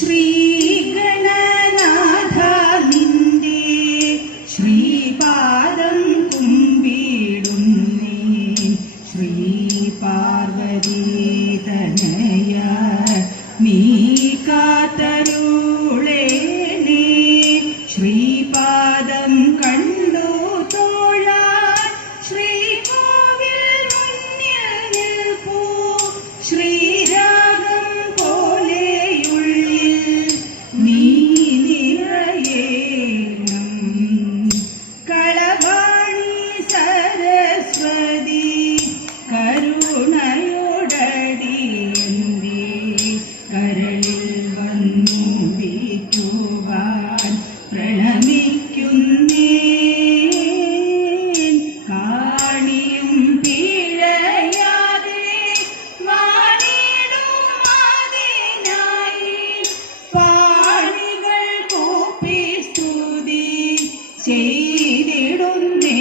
ശ്രീഗണനാഥ നിന്റെ ശ്രീപാദം കുമ്പിടുന്നേ. ശ്രീപാർവതി ചെയ്തിടുന്നേ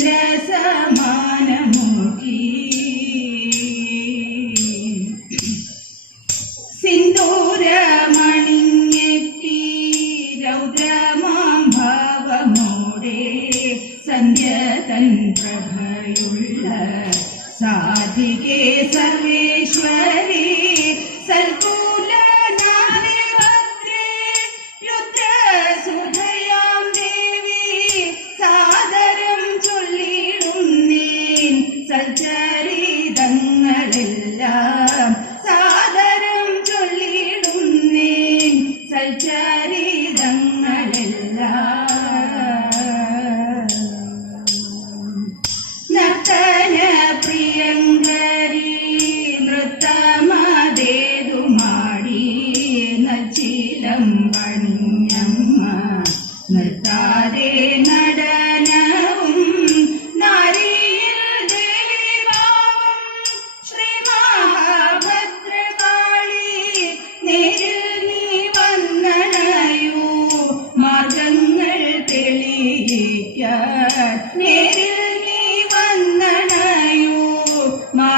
ചന്ദ്രസമാ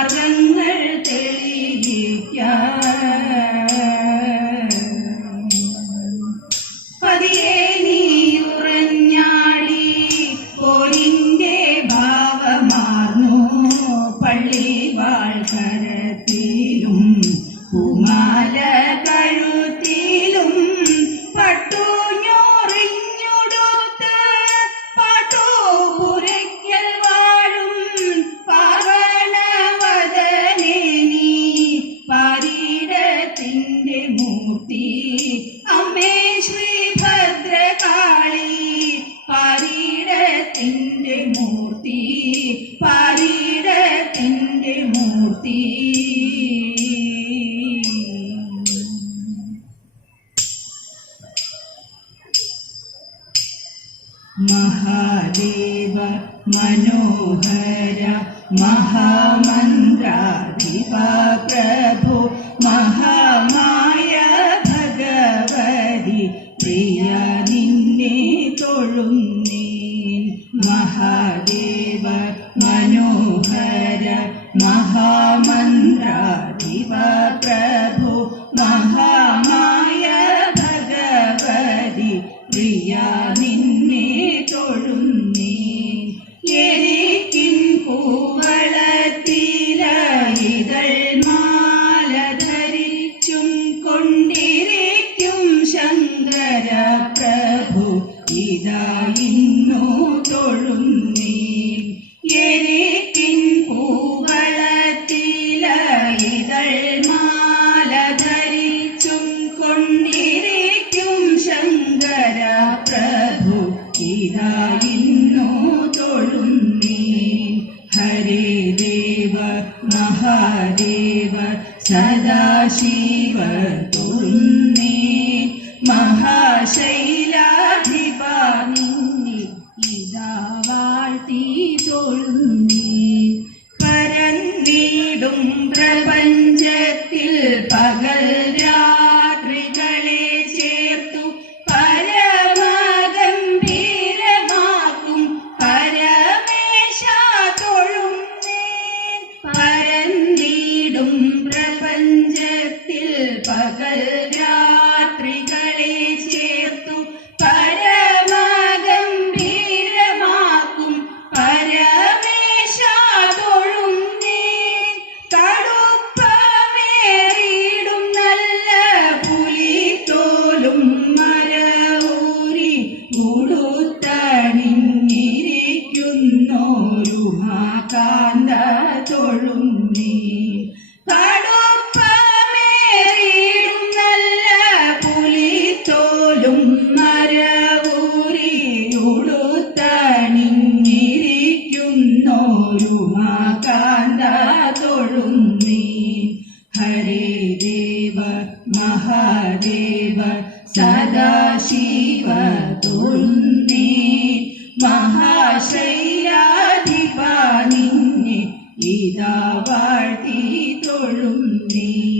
Garden മഹാദേവ മനോഹര മഹാമന്ത്രാധിപ പ്രഭു മഹാമാ ഇതാ വാഴ്ത്തി ഇതാ വാഴ്ത്തി തൊഴുന്നേ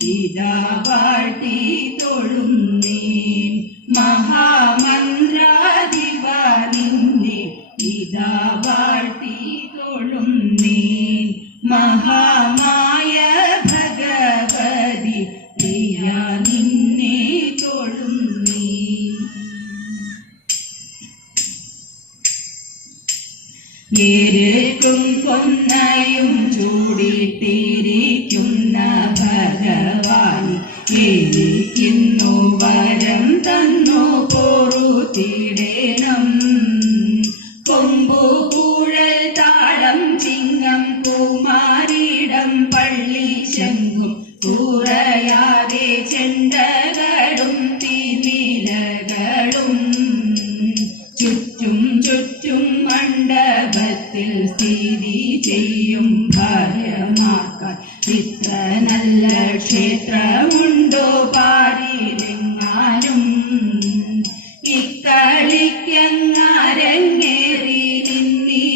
ഇതാ വാഴ്ത്തി തൊഴുന്നേ മഹാമന്ത്രാധിപ നിന്നെ ഇതാ വാഴ്ത്തി തൊഴുന്നേ മഹാമായ ഭഗവതി പ്രിയ നിന്നെ തൊഴുന്നേ ഏരേക്കും പൊന്നയും ചൂടിട്ടിരിക്കുന്ന ചുറ്റും ചുറ്റും മണ്ഡപത്തിൽ സ്ഥിതി ചെയ്യും ഭാര്യമാക്കാൻ ഇത്ര നല്ല ക്ഷേത്രമുണ്ടോ പാരിലെങ്ങാനും ഇക്കളിക്കങ്ങാരങ്ങേറി നിന്നിടുന്നോരടിയനെ.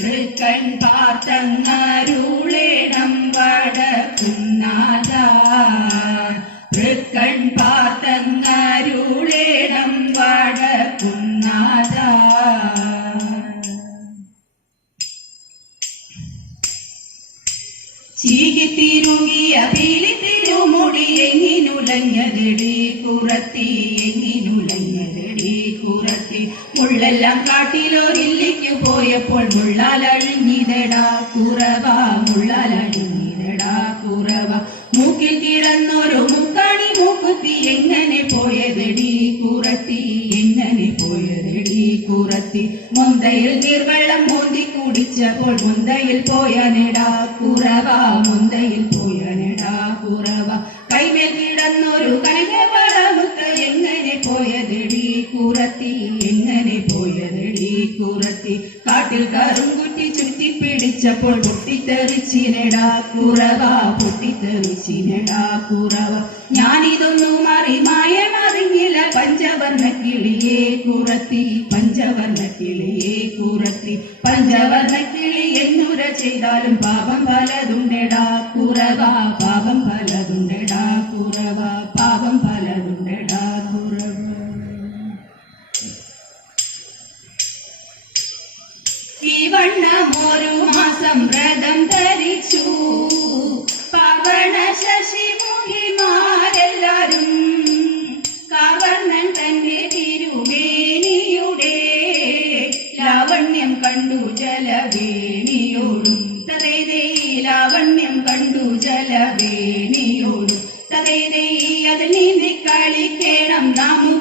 തൃക്കൻ പാർത്തങ്ങരുളേണം വടക്കുന്നാഥ തൃക്കൺ കുറവ മുള്ളാലഴിഞ്ഞിതടാ കുറവ. മൂക്കിൽ കിടന്നൊരു മുക്കാണി മൂക്കുത്തി എങ്ങനെ പോയതടി കുറത്തി? എങ്ങനെ പോയതടി കുറത്തി? മുന്തയിൽ നീർവെള്ളം മോന്തി കുടിച്ചപ്പോൾ മുന്തയിൽ പോയനെടാ കുറവ മുന്തയിൽ പോയനെടാ കുറവ. കൈമേൽ കിടന്നൊരു കനകവളമുത്ത് എങ്ങനെ പോയതടി കുറത്തി? എങ്ങനെ പോയതടി കുറത്തി? കാട്ടിൽ കറും ചുറ്റി പിടിച്ച കേട്ടപ്പോൾ പൊട്ടിത്തെറിച്ചിനടാ കുറവ പൊട്ടിത്തെറിച്ചിനടാ കുറവ. ഞാനിതൊന്നും അറിമായമറിഞ്ഞില്ല പഞ്ചവർണ കിളിയെ കുറത്തി പഞ്ചവർണ കിളിയെ കുറത്തി. പഞ്ചവർണ കിളി എന്നുര ചെയ്താലും പാപം പലതുണ്ടെടാ കുറവ പാപം പലതുണ്ടെടാ estarmos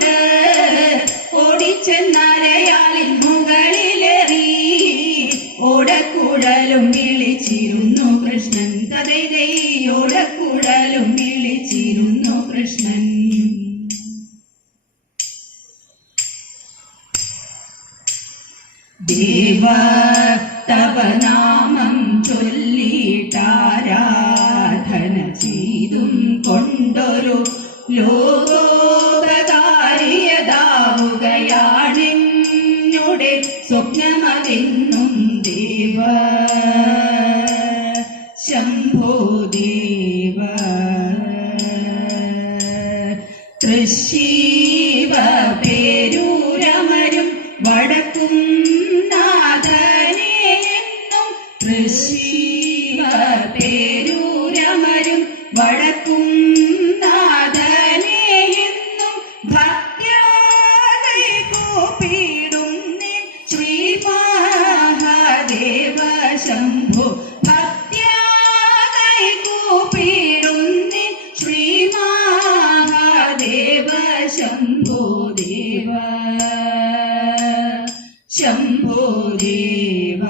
കൊണ്ട് വിളിച്ചിരുന്നു കൃഷ്ണൻ വിളിച്ചിരുന്നു കൃഷ്ണൻ. ദേവ തവനാമം ചൊല്ലിട്ടാരാധന ചെയ്തും കൊണ്ടൊരു ലോകോപകാരിയതാവുകയാണെന്നുടെ സ്വപ്നമറിഞ്ഞും ദേവ. ശംഭോ ദേവ. തൃശീവ പേരൂരമരും വടക്കും നാഥനെ എന്നും തൃശീവ പേരൂരമരും വടക്കും നാഥനെ ശംഭോ ദേവ